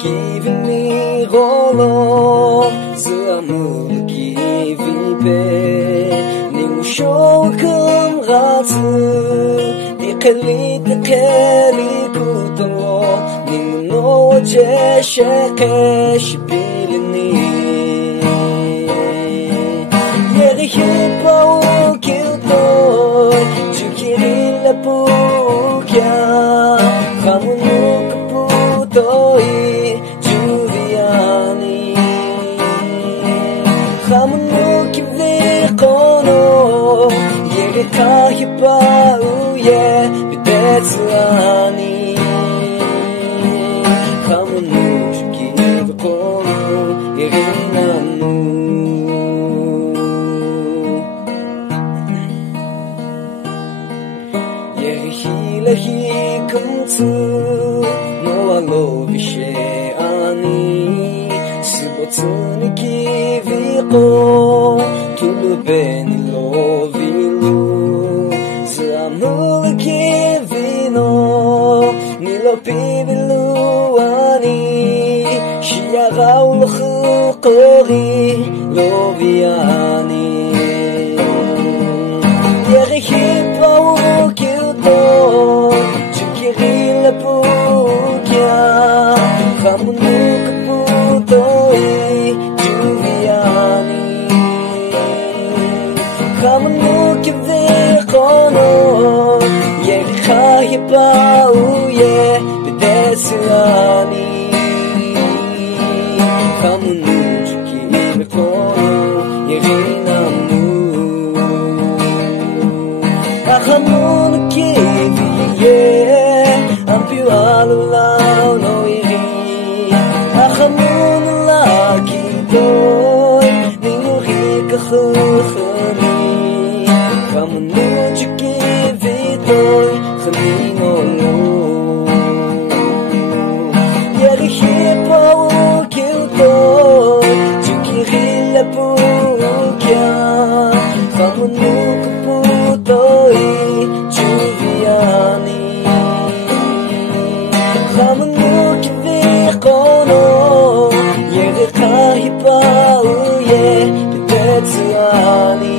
기분이 걸어 스아무 기분배 닝 쇼금 같은 디켈리 구도 닝 노제 셰케 시빌니 예리 히파우 기도 주키릴라 부캬 가문누 그부도이 카히바우예 비데스아니 카문누 주키도코노 예리나누 예히라히 금투 노알로 비셰아니 스보츠니 기비고 툴루베니 로빌루 Mulkivino Nilo Piviluani Shiagaul Khukori Loviani Yerihipau Kyuto Chukiril Pukia Hamunuk Putoi Juviani Hamunuk Vikono Kahibaouye bidesani kamunnu chukibikono yerinamu akamun kiviye ampiu alulau no iri akamun lakidoi ninuri kakhukhani kamunnu chukibitoi Khminolo Yerihipau Kyuto Chukirila Pukia Khamunu Kuputoi Juviani Khamunu Kivikono Yerikahipau Ye Bidetsuani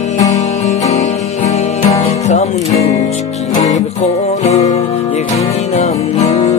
Khamunu Chukibikono Yerinamu